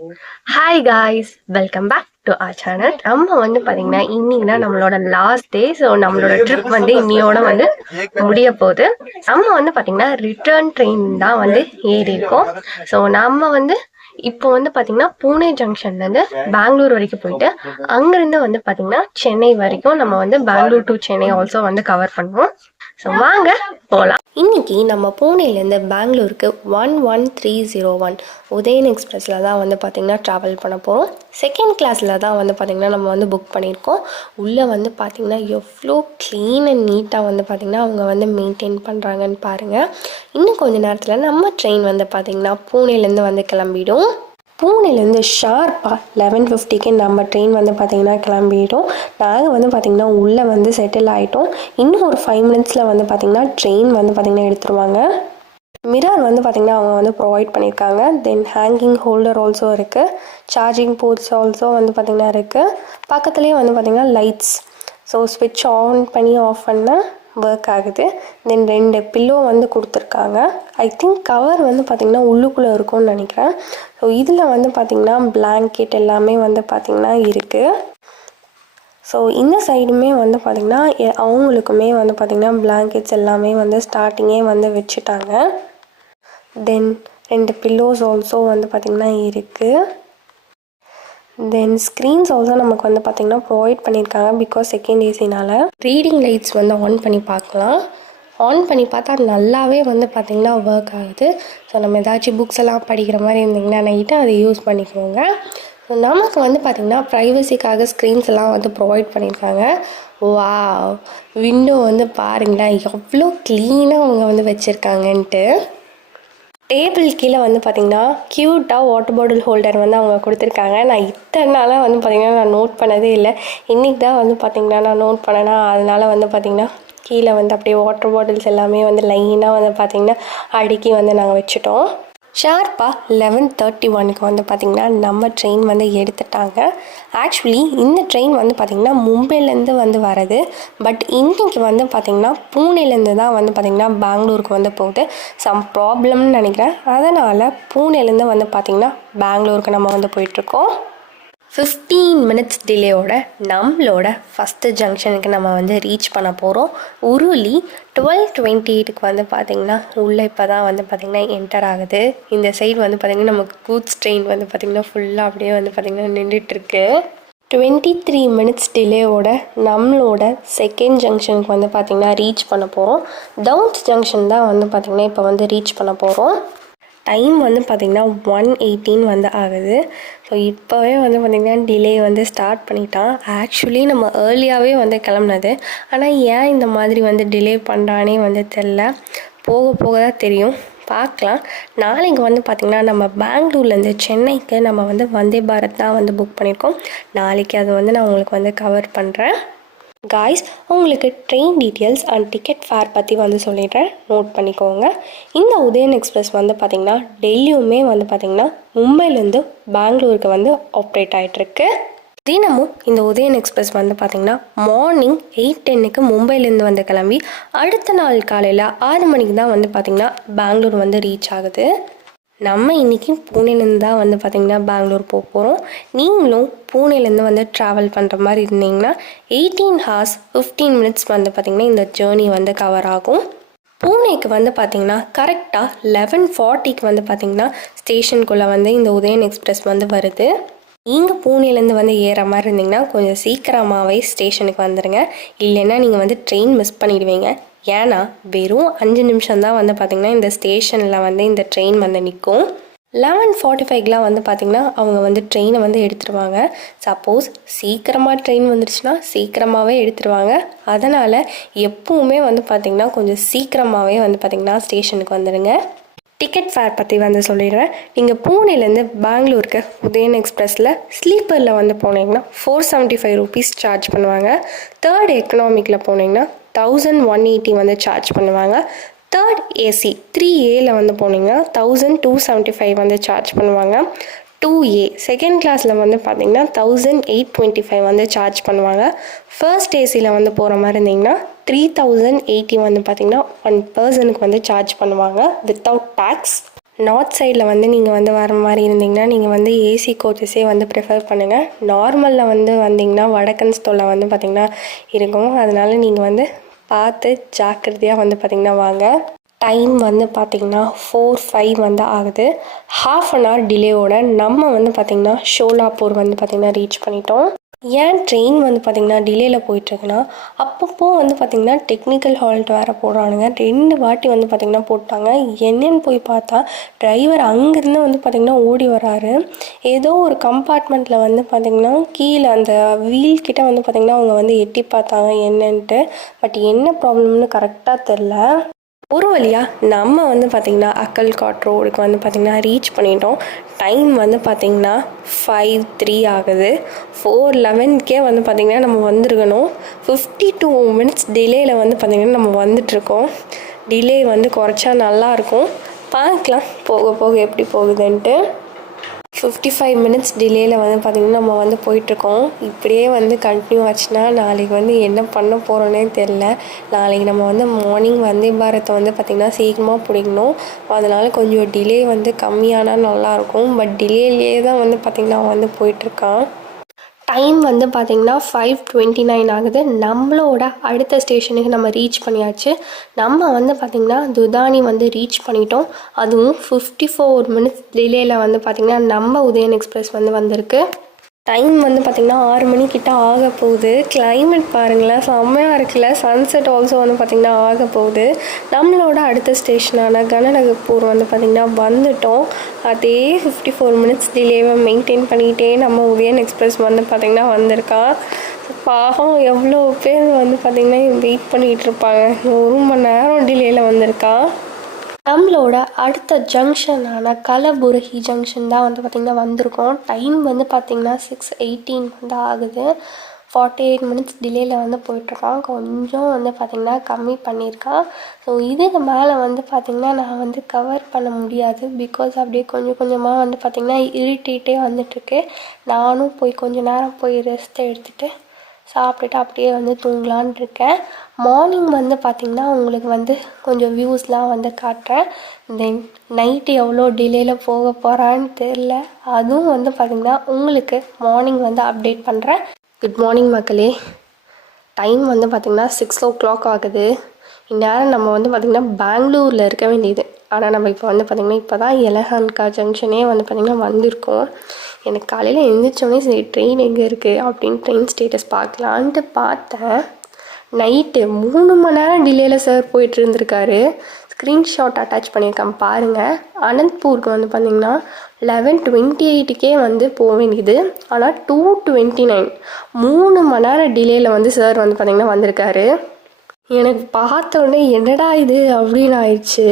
Hi guys, welcome back to our channel. நம்ம வந்து பார்த்தீங்கன்னா இன்னைக்குனா நம்மளோட லாஸ்ட் டே. ஸோ நம்மளோட ட்ரிப் வந்து இன்னையோட வந்து முடிய போகுது. நம்ம வந்து பார்த்தீங்கன்னா ரிட்டர்ன் ட்ரெயின் தான் வந்து ஏறி இருக்கோம். ஸோ நம்ம வந்து இப்போ வந்து பார்த்தீங்கன்னா பூனே ஜங்ஷன்லேருந்து பெங்களூர் வரைக்கும் போயிட்டு அங்கேருந்து வந்து பார்த்தீங்கன்னா சென்னை வரைக்கும் நம்ம வந்து பெங்களூர் டு சென்னை ஆல்சோ வந்து கவர் பண்ணுவோம். ஸோ வாங்க போகலாம். இன்னைக்கு நம்ம பூனேலேருந்து பெங்களூருக்கு 11301 உதயன் எக்ஸ்பிரஸில் தான் வந்து பார்த்திங்கன்னா ட்ராவல் பண்ண போகிறோம். செகண்ட் கிளாஸில் தான் வந்து பார்த்திங்கன்னா நம்ம வந்து புக் பண்ணியிருக்கோம். உள்ளே வந்து பார்த்திங்கன்னா எவ்வளோ க்ளீன் அண்ட் நீட்டாக வந்து பார்த்திங்கன்னா அவங்க வந்து மெயின்டைன் பண்ணுறாங்கன்னு பாருங்கள். இன்னும் கொஞ்சம் நேரத்தில் நம்ம ட்ரெயின் வந்து பார்த்திங்கன்னா பூனேலேருந்து வந்து கிளம்பிடும். பூனேலேருந்து ஷார்ப்பாக 11:50க்கு நம்ம ட்ரெயின் வந்து பார்த்திங்கன்னா கிளம்பிட்டோம். நாங்கள் வந்து பார்த்திங்கன்னா உள்ளே வந்து செட்டில் ஆகிட்டோம். இன்னும் ஒரு 5 மினிட்ஸில் வந்து பார்த்திங்கன்னா ட்ரெயின் வந்து பார்த்திங்கன்னா எடுத்துருவாங்க. மிரர் வந்து பார்த்திங்கன்னா அவங்க வந்து ப்ரொவைட் பண்ணியிருக்காங்க. தென் ஹேங்கிங் ஹோல்டர் ஆல்சோ இருக்குது. சார்ஜிங் போர்ட்ஸ் ஆல்சோ வந்து பார்த்திங்கன்னா இருக்குது. பக்கத்துலேயே வந்து பார்த்திங்கன்னா லைட்ஸ். ஸோ ஸ்விட்ச் ஆன் பண்ணி ஆஃப் பண்ணால் ஒர்க் ஆகுது. தென் 2 பில்லோ வந்து கொடுத்துருக்காங்க. ஐ திங்க் கவர் வந்து பார்த்திங்கன்னா உள்ளுக்குள்ளே இருக்கும்னு நினைக்கிறேன். ஸோ இதில் வந்து பார்த்திங்கன்னா பிளாங்கெட் எல்லாமே வந்து பார்த்திங்கன்னா இருக்குது. ஸோ இந்த சைடுமே வந்து பார்த்திங்கன்னா அவங்களுக்குமே வந்து பார்த்திங்கன்னா பிளாங்கெட்ஸ் எல்லாமே வந்து ஸ்டார்டிங்கே வந்து வச்சுட்டாங்க. தென் 2 பில்லோஸ் ஆல்சோ வந்து பார்த்திங்கன்னா இருக்குது. தென் ஸ்க்ரீன்ஸ் ஆல்சோ நமக்கு வந்து பார்த்திங்கன்னா ப்ரொவைட் பண்ணியிருக்காங்க. பிகாஸ் செகண்ட் ஏசினால் ரீடிங் லைட்ஸ் வந்து ஆன் பண்ணி பார்க்கலாம். ஆன் பண்ணி பார்த்தா நல்லாவே வந்து பார்த்திங்கன்னா ஒர்க் ஆகுது. ஸோ நம்ம ஏதாச்சும் புக்ஸ் எல்லாம் படிக்கிற மாதிரி இருந்திங்கன்னா நைட்டு அதை யூஸ் பண்ணிக்கோங்க. ஸோ நமக்கு வந்து பார்த்திங்கன்னா ப்ரைவசிக்காக ஸ்க்ரீன்ஸ் எல்லாம் வந்து ப்ரொவைட் பண்ணியிருக்காங்க. வாவ், விண்டோ வந்து பாருங்களேன் எவ்வளோ க்ளீனாக அவங்க வந்து வச்சுருக்காங்கன்ட்டு. டேபிள் கீழே வந்து பார்த்திங்கன்னா க்யூட்டாக வாட்டர் பாட்டில் ஹோல்டர் வந்து அவங்க கொடுத்துருக்காங்க. நான் இத்தனை நாளாக வந்து பார்த்திங்கன்னா நான் நோட் பண்ணதே இல்லை. இன்றைக்கி தான் வந்து பார்த்திங்கன்னா நான் நோட் பண்ணேன்னா அதனால் வந்து பார்த்திங்கன்னா கீழே வந்து அப்படியே வாட்டர் பாட்டில்ஸ் எல்லாமே வந்து லைனாக வந்து பார்த்திங்கன்னா அடுக்கி வந்து நாங்கள் வச்சுட்டோம். ஷார்ப்பாக 11:31க்கு வந்து பார்த்திங்கன்னா நம்ம ட்ரெயின் வந்து எடுத்துட்டாங்க. ஆக்சுவலி இந்த ட்ரெயின் வந்து பார்த்திங்கன்னா மும்பைலேருந்து வந்து வரது. பட் இன்றைக்கி வந்து பார்த்திங்கன்னா பூனேலேருந்து தான் வந்து பார்த்திங்கன்னா பெங்களூருக்கு வந்து போகுது. சம் ப்ராப்ளம்னு நினைக்கிறேன். அதனால் பூனேலேருந்து வந்து பார்த்திங்கன்னா பெங்களூருக்கு நம்ம வந்து போயிட்டுருக்கோம். 15 மினிட்ஸ் டிலேயோட நம்மளோட ஃபஸ்ட்டு ஜங்ஷனுக்கு நம்ம வந்து ரீச் பண்ண போகிறோம். உருளி 12:28க்கு வந்து பார்த்திங்கன்னா உள்ளே இப்போ தான் வந்து பார்த்திங்கன்னா என்டர் ஆகுது. இந்த சைடு வந்து பார்த்திங்கன்னா நமக்கு கூட்ஸ் ட்ரெயின் வந்து பார்த்திங்கன்னா ஃபுல்லாக அப்படியே வந்து பார்த்திங்கன்னா நின்றுட்டுருக்கு. 23 மினிட்ஸ் டிலேயோட நம்மளோட செகண்ட் ஜங்ஷனுக்கு வந்து பார்த்திங்கன்னா ரீச் பண்ண போகிறோம். டவுன்ஸ் ஜங்ஷன் தான் வந்து பார்த்திங்கன்னா இப்போ வந்து ரீச் பண்ண போகிறோம். டைம் வந்து பார்த்திங்கன்னா 1:18 வந்து ஆகுது. ஸோ இப்போவே வந்து பார்த்திங்கன்னா டிலே வந்து ஸ்டார்ட் பண்ணிட்டான். ஆக்சுவலி நம்ம ஏர்லியாகவே வந்து கிளம்புனது. ஆனால் ஏன் இந்த மாதிரி வந்து டிலே பண்ணுறானே வந்து தெரில. போக போக தான் தெரியும், பார்க்கலாம். நாளைக்கு வந்து பார்த்திங்கன்னா நம்ம பெங்களூர்லேருந்து சென்னைக்கு நம்ம வந்து வந்தே பாரத் தான் வந்து புக் பண்ணியிருக்கோம். நாளைக்கு அது வந்து நான் உங்களுக்கு வந்து கவர் பண்ணுறேன். காய்ஸ், உங்களுக்கு train details and ticket fair பற்றி வந்து சொல்லிடுறேன், நோட் பண்ணிக்கோங்க. இந்த உதயன் எக்ஸ்பிரஸ் வந்து பார்த்திங்கன்னா டெல்லியுமே வந்து பார்த்திங்கன்னா மும்பைலேருந்து பெங்களூருக்கு வந்து ஆப்ரேட் ஆகிட்டுருக்கு. தினமும் இந்த உதயன் எக்ஸ்பிரஸ் வந்து பார்த்திங்கன்னா மார்னிங் 8:10க்கு மும்பைலேருந்து வந்து கிளம்பி அடுத்த நாள் காலையில் 6 மணிக்கு தான் வந்து பார்த்திங்கன்னா பெங்களூர் வந்து ரீச் ஆகுது. நம்ம இன்றைக்கி பூனேலேருந்து தான் வந்து பார்த்திங்கன்னா பெங்களூர் போக போகிறோம். நீங்களும் பூனேலேருந்து வந்து ட்ராவல் பண்ணுற மாதிரி இருந்தீங்கன்னா 18 hours 15 minutes வந்து பார்த்திங்கன்னா இந்த ஜேர்னி வந்து கவர் ஆகும். பூனேக்கு வந்து பார்த்திங்கன்னா கரெக்டாக 11:40க்கு வந்து பார்த்திங்கன்னா ஸ்டேஷனுக்குள்ளே வந்து இந்த உதயன் எக்ஸ்பிரஸ் வந்து வருது. நீங்கள் பூனேலேருந்து வந்து ஏற மாதிரி இருந்தீங்கன்னா கொஞ்சம் சீக்கிரமாகவே ஸ்டேஷனுக்கு வந்துடுங்க. இல்லைன்னா நீங்கள் வந்து ட்ரெயின் மிஸ் பண்ணிடுவீங்க. ஏன்னா வெறும் 5 நிமிஷம் தான் வந்து பார்த்திங்கன்னா இந்த ஸ்டேஷனில் வந்து இந்த ட்ரெயின் வந்து நிற்கும். 11:45லாம் வந்து பார்த்திங்கன்னா அவங்க வந்து ட்ரெயினை வந்து எடுத்துருவாங்க. சப்போஸ் சீக்கிரமாக ட்ரெயின் வந்துடுச்சுன்னா சீக்கிரமாகவே எடுத்துருவாங்க. அதனால் எப்பவுமே வந்து பார்த்திங்கன்னா கொஞ்சம் சீக்கிரமாகவே வந்து பார்த்திங்கன்னா ஸ்டேஷனுக்கு வந்துடுங்க. டிக்கெட் ஃபேர் பற்றி வந்து சொல்லிடுறேன். நீங்கள் பூனேலேருந்து பெங்களூருக்கு உதயன் எக்ஸ்பிரஸில் ஸ்லீப்பரில் வந்து போனீங்கன்னா 475 rupees சார்ஜ் பண்ணுவாங்க. தேர்ட் எக்கனாமிக்கில் போனீங்கன்னா 1180 வந்து சார்ஜ் பண்ணுவாங்க. தேர்ட் ஏசி 3Aவில் வந்து போனீங்கன்னா 1275 வந்து சார்ஜ் பண்ணுவாங்க. 2A செகண்ட் கிளாஸில் வந்து பார்த்திங்கன்னா 1825 வந்து சார்ஜ் பண்ணுவாங்க. ஃபர்ஸ்ட் ஏசியில் வந்து போகிற மாதிரி இருந்திங்கன்னா 3080 வந்து பார்த்திங்கன்னா 1 பர்சனுக்கு வந்து சார்ஜ் பண்ணுவாங்க வித்தவுட் டேக்ஸ். நார்த் சைடில் வந்து நீங்கள் வந்து வர மாதிரி இருந்தீங்கன்னா நீங்கள் வந்து ஏசி கோச்சஸே வந்து ப்ரிஃபர் பண்ணுங்கள். நார்மலில் வந்து வந்தீங்கன்னா வடக்கன்ஸ் தொல்லை வந்து பார்த்திங்கன்னா இருக்கும். அதனால நீங்கள் வந்து பார்த்து ஜாக்கிரதையாக வந்து பார்த்திங்கன்னா வாங்க. டைம் வந்து பார்த்திங்கன்னா 4:05 வந்து ஆகுது. ½ அன் ஹவர் டிலேவோட நம்ம வந்து பார்த்திங்கன்னா ஷோலாப்பூர் வந்து பார்த்திங்கன்னா ரீச் பண்ணிட்டோம். ஏன் ட்ரெயின் வந்து பார்த்திங்கன்னா டிலேயில் போயிட்டுருக்குன்னா அப்பப்போ வந்து பார்த்திங்கன்னா டெக்னிக்கல் ஹால்ட் வேறு போடுறானுங்க. 2 வாட்டி வந்து பார்த்திங்கன்னா போட்டாங்க. என்னன்னு போய் பார்த்தா டிரைவர் அங்கேருந்து வந்து பார்த்திங்கன்னா ஓடி வராரு. ஏதோ ஒரு கம்பார்ட்மெண்ட்டில் வந்து பார்த்திங்கன்னா கீழே அந்த வீல் கிட்ட வந்து பார்த்திங்கன்னா அவங்க வந்து எட்டி பார்த்தாங்க என்னன்ட்டு. பட் என்ன ப்ராப்ளம்னு கரெக்டாக தெரில. ஒரு வழியாக நம்ம வந்து பார்த்திங்கன்னா அக்கல்காட் ரோடுக்கு வந்து பார்த்திங்கன்னா ரீச் பண்ணிட்டோம். டைம் வந்து பார்த்திங்கன்னா 5:03 ஆகுது. 4:11க்கே வந்து பார்த்திங்கன்னா நம்ம வந்திருக்கணும். 52 மினிட்ஸ் டிலேயில் வந்து பார்த்திங்கன்னா நம்ம வந்துட்ருக்கோம். டிலே வந்து குறைச்சா நல்லாயிருக்கும். பார்க்கலாம் போக போக எப்படி போகுதுன்ட்டு. 55 மினிட்ஸ் டிலேயில் வந்து பார்த்திங்கன்னா நம்ம வந்து போயிட்டுருக்கோம். இப்படியே வந்து கண்டினியூ ஆச்சுன்னா நாளைக்கு வந்து என்ன பண்ண போகிறோன்னே தெரில. நாளைக்கு நம்ம வந்து மார்னிங் வந்தே பாரத்தை வந்து பார்த்திங்கன்னா சீக்கிரமாக பிடிக்கணும். அதனால் கொஞ்சம் டிலே வந்து கம்மியானால் நல்லாயிருக்கும். பட் டிலேலேயே தான் வந்து பார்த்திங்கன்னா வந்து போயிட்டுருக்கான். டைம் வந்து பார்த்திங்கன்னா 5:29 ஆகுது. நம்மளோட அடுத்த ஸ்டேஷனுக்கு நம்ம ரீச் பண்ணியாச்சு. நம்ம வந்து பார்த்திங்கன்னா துதானி வந்து ரீச் பண்ணிட்டோம். அதுவும் 54 மினிட்ஸ் டிலேயில் வந்து பார்த்திங்கன்னா நம்ம உதயன் எக்ஸ்பிரஸ் வந்து வந்திருக்கு. டைம் வந்து பார்த்திங்கன்னா 6 மணிக்கிட்ட ஆக போகுது. கிளைமேட் பாருங்களேன் செம்மையாக இருக்குல்ல. சன்செட் ஆல்சோ வந்து பார்த்திங்கன்னா ஆக போகுது. நம்மளோட அடுத்த ஸ்டேஷனான கனடகப்பூர் வந்து பார்த்திங்கன்னா வந்துட்டோம். அதே 54 மினிட்ஸ் டிலேவை மெயின்டைன் பண்ணிக்கிட்டே நம்ம உதயன் எக்ஸ்பிரஸ் வந்து பார்த்திங்கன்னா வந்திருக்கா. பாகம் எவ்வளோ பேர் வந்து பார்த்திங்கன்னா வெயிட் பண்ணிகிட்டு இருப்பாங்க. 1 மணி நேரம் டிலேயில் வந்திருக்கா. நம்மளோட அடுத்த ஜங்ஷனான கலபுரகி ஜங்ஷன் தான் வந்து பார்த்திங்கன்னா வந்திருக்கோம். டைம் வந்து பார்த்திங்கன்னா 6:18 வந்து ஆகுது. 48 மினிட்ஸ் டிலேயில் வந்து போயிட்டுருக்கான். கொஞ்சம் வந்து பார்த்திங்கன்னா கம்மி பண்ணியிருக்கான். ஸோ இதுக்கு மேலே வந்து பார்த்திங்கன்னா நான் வந்து கவர் பண்ண முடியாது. பிகாஸ் அப்படியே கொஞ்சம் கொஞ்சமாக வந்து பார்த்திங்கன்னா இரிட்டேட்டே வந்துட்டுருக்கு. நானும் போய் கொஞ்சம் நேரம் போய் ரெஸ்ட் எடுத்துகிட்டு சாப்பிட்டுட்டு அப்படியே வந்து தூங்கலான் இருக்கேன். மார்னிங் வந்து பார்த்திங்கன்னா உங்களுக்கு வந்து கொஞ்சம் வியூஸ்லாம் வந்து காட்டுறேன். தென் நைட்டு எவ்வளோ டிலேயில் போக போகிறான்னு தெரில. அதுவும் வந்து பார்த்திங்கன்னா உங்களுக்கு மார்னிங் வந்து அப்டேட் பண்ணுறேன். குட் மார்னிங் மக்களே. டைம் வந்து பார்த்திங்கன்னா 6:00 ஆகுது. இந்நேரம் நம்ம வந்து பார்த்திங்கன்னா பெங்களூரில் இருக்க வேண்டியது. ஆனால் நம்ம இப்போ வந்து பார்த்திங்கன்னா இப்போ தான் எலஹன்கா ஜங்ஷனே வந்து பார்த்திங்கன்னா வந்திருக்கோம். எனக்கு காலையில் எழுந்திரிச்சோடனே சரி ட்ரெயின் எங்கே இருக்குது அப்படின்னு ட்ரெயின் ஸ்டேட்டஸ் பார்க்கலான்ட்டு பார்த்தேன். நைட்டு 3 மணி நேரம் டிலேயில் சார் போயிட்டு இருந்திருக்காரு. ஸ்க்ரீன்ஷாட் அட்டாச் பண்ணியிருக்கேன் பாருங்கள். அனந்த்பூருக்கு வந்து பார்த்திங்கன்னா 11:28க்கே வந்து போக வேண்டியது. ஆனால் 2:29 3 மணி நேரம் டிலேயில் வந்து சார் வந்து பார்த்திங்கன்னா வந்திருக்காரு. எனக்கு பார்த்த உடனே என்னடா இது அப்படின்னு ஆயிடுச்சு.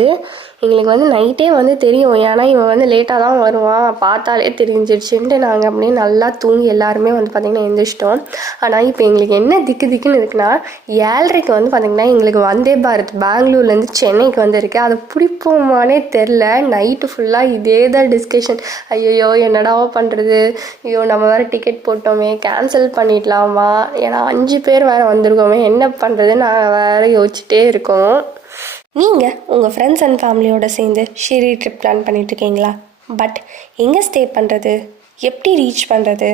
எங்களுக்கு வந்து நைட்டே வந்து தெரியும். ஏன்னா இவன் வந்து லேட்டாக தான் வருவான் பார்த்தாலே தெரிஞ்சிடுச்சுன்ட்டு நாங்கள் அப்படியே நல்லா தூங்கி எல்லாருமே வந்து பார்த்திங்கன்னா எழுந்திரிச்சிட்டோம். ஆனால் இப்போ எங்களுக்கு என்ன திக்குன்னு இருக்குன்னா 7:30க்கு வந்து பார்த்திங்கன்னா எங்களுக்கு வந்தே பாரத் பெங்களூர்லேருந்து சென்னைக்கு வந்துருக்கு. அதை பிடிப்போமானே தெரில. நைட்டு ஃபுல்லாக இதே தான் டிஸ்கஷன். ஐயோ என்னடா பண்ணுறது, ஐயோ நம்ம வேறு டிக்கெட் போட்டோமே கேன்சல் பண்ணிடலாமா, ஏன்னா 5 பேர் வேறு வந்திருக்கோமே என்ன பண்ணுறது நாங்கள் வேறு யோசிச்சுட்டே இருக்கோம். நீங்கள் உங்கள் ஃப்ரெண்ட்ஸ் அண்ட் ஃபேமிலியோடு சேர்ந்து ஷிரடி ட்ரிப் பிளான் பண்ணிகிட்ருக்கீங்களா? பட் எங்கே ஸ்டே பண்ணுறது, எப்படி ரீச் பண்ணுறது,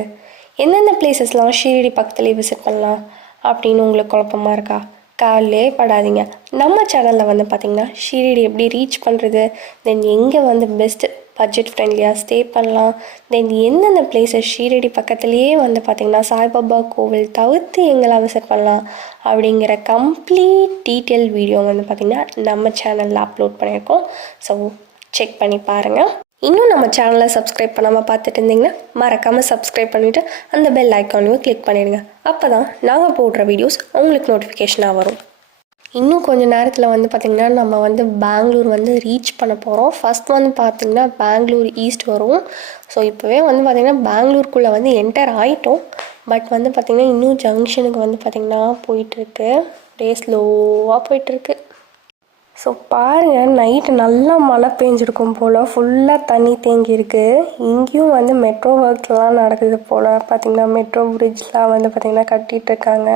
எந்தெந்த பிளேசஸ்லாம் ஷிரடி பக்கத்துலேயே விசிட் பண்ணலாம் அப்படின்னு உங்களுக்கு குழப்பமாக இருக்கா? கவலையே படாதீங்க. நம்ம சேனலில் வந்து பார்த்திங்கன்னா ஷிரடி எப்படி ரீச் பண்ணுறது, தென் எங்கே வந்து பெஸ்ட்டு பட்ஜெட் ஃப்ரெண்ட்லியாக ஸ்டே பண்ணலாம், தென் எந்தெந்த பிளேஸஸ் ஷீரடி பக்கத்துலேயே வந்து பார்த்திங்கன்னா சாய்பாபா கோவில் தவிர்த்து எங்கெல்லாம் விசிட் பண்ணலாம் அப்படிங்கிற கம்ப்ளீட் டீட்டெயில் வீடியோ வந்து பார்த்திங்கன்னா நம்ம சேனலில் அப்லோட் பண்ணியிருக்கோம். ஸோ செக் பண்ணி பாருங்கள். இன்னும் நம்ம சேனலை சப்ஸ்கிரைப் பண்ணாமல் பார்த்துட்டு இருந்தீங்கன்னா மறக்காமல் சப்ஸ்கிரைப் பண்ணிவிட்டு அந்த பெல் ஐக்கானையும் கிளிக் பண்ணிவிடுங்க. அப்போ தான் நாங்கள் போடுற வீடியோஸ் உங்களுக்கு நோட்டிஃபிகேஷனாக வரும். இன்னும் கொஞ்சம் நேரத்தில் வந்து பார்த்திங்கன்னா நம்ம வந்து பெங்களூர் வந்து ரீச் பண்ண போகிறோம். ஃபஸ்ட் வந்து பார்த்திங்கன்னா பெங்களூர் ஈஸ்ட் வரும். ஸோ இப்போவே வந்து பார்த்திங்கன்னா பெங்களூருக்குள்ளே வந்து என்டர் ஆகிட்டோம். பட் வந்து பார்த்திங்கன்னா இன்னும் ஜங்ஷனுக்கு வந்து பார்த்திங்கன்னா போயிட்டுருக்கு. அப்படியே ஸ்லோவாக போயிட்டுருக்கு. ஸோ பாருங்கள், நைட்டு நல்லா மழை பெஞ்சிருக்கும் போல், ஃபுல்லாக தண்ணி தேங்கியிருக்கு. இங்கேயும் வந்து மெட்ரோ ஒர்க்லாம் நடக்குது போல். பார்த்திங்கன்னா மெட்ரோ பிரிட்ஜ்லாம் வந்து பார்த்திங்கன்னா கட்டிகிட்ருக்காங்க.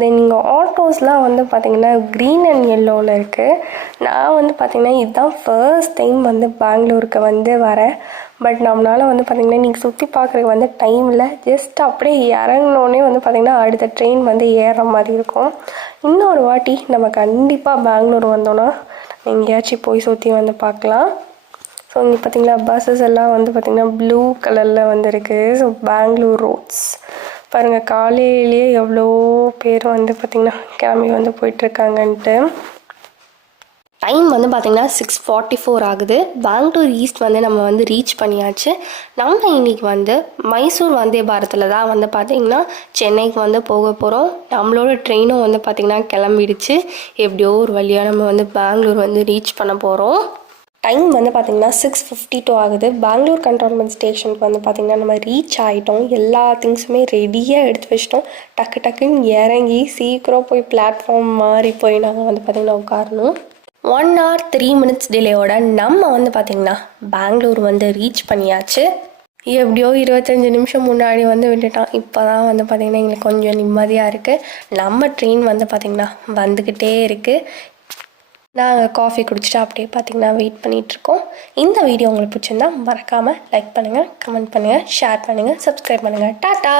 தென் இங்கே ஆட்டோஸ்லாம் வந்து பார்த்திங்கன்னா க்ரீன் அண்ட் எல்லோவில் இருக்குது. நான் வந்து பார்த்திங்கன்னா இதுதான் ஃபர்ஸ்ட் டைம் வந்து பெங்களூருக்கு வந்து வரேன். பட் நம்மளால் வந்து பார்த்திங்கன்னா இன்றைக்கி சுற்றி பார்க்குறதுக்கு வந்து டைம் இல்லை. ஜஸ்ட் அப்படியே இறங்கினோடனே வந்து பார்த்திங்கன்னா அடுத்த ட்ரெயின் வந்து ஏறுற மாதிரி இருக்கும். இன்னொரு வாட்டி நம்ம கண்டிப்பாக பெங்களூர் வந்தோன்னா எங்கேயாச்சும் போய் சுற்றி வந்து பார்க்கலாம். ஸோ இங்கே பார்த்திங்கன்னா பஸ்ஸஸ் எல்லாம் வந்து பார்த்திங்கன்னா ப்ளூ கலரில் வந்து இருக்குது. ஸோ பெங்களூர் ரோட்ஸ் பாருங்கள், காலையிலேயே எவ்வளோ பேர் வந்து பார்த்திங்கன்னா கிளம்பி வந்து போயிட்டுருக்காங்கன்ட்டு. டைம் வந்து பார்த்திங்கன்னா 6:44 ஆகுது. பெங்களூர் ஈஸ்ட் வந்து நம்ம வந்து ரீச் பண்ணியாச்சு. நம்ம இன்றைக்கி வந்து மைசூர் வந்தே பாரத்தில் தான் வந்து பார்த்திங்கன்னா சென்னைக்கு வந்து போக போகிறோம். நம்மளோட ட்ரெயினும் வந்து பார்த்திங்கன்னா கிளம்பிடுச்சு. எப்படியோ ஒரு வழியாக நம்ம வந்து பெங்களூர் வந்து ரீச் பண்ண போகிறோம். டைம் வந்து பார்த்திங்கன்னா 6:52 ஆகுது. பெங்களூர் கண்டோன்மெண்ட் ஸ்டேஷனுக்கு வந்து பார்த்திங்கன்னா நம்ம ரீச் ஆகிட்டோம். எல்லா திங்ஸுமே ரெடியாக எடுத்து வச்சிட்டோம். டக்குன்னு இறங்கி சீக்கிரம் போய் பிளாட்ஃபார்ம் மாறி போய் நாங்கள் வந்து பார்த்திங்கன்னா உட்காரணும். 1 hour 3 minutes டிலேயோட நம்ம வந்து பார்த்திங்கன்னா பெங்களூர் வந்து ரீச் பண்ணியாச்சு. எப்படியோ 25 நிமிஷம் முன்னாடி வந்து விட்டுட்டோம். இப்போ தான் வந்து பார்த்திங்கன்னா எங்களுக்கு கொஞ்சம் நிம்மதியாக இருக்குது. நம்ம ட்ரெயின் வந்து பார்த்திங்கன்னா வந்துக்கிட்டே இருக்குது. நாங்கள் காஃபி குடிச்சிட்டு அப்படியே பார்த்திங்கன்னா வெயிட் பண்ணிகிட்ருக்கோம். இந்த வீடியோ உங்களுக்கு பிடிச்சிருந்தா மறக்காமல் லைக் பண்ணுங்கள், கமெண்ட் பண்ணுங்கள், ஷேர் பண்ணுங்கள், சப்ஸ்கிரைப் பண்ணுங்கள். டாட்டா.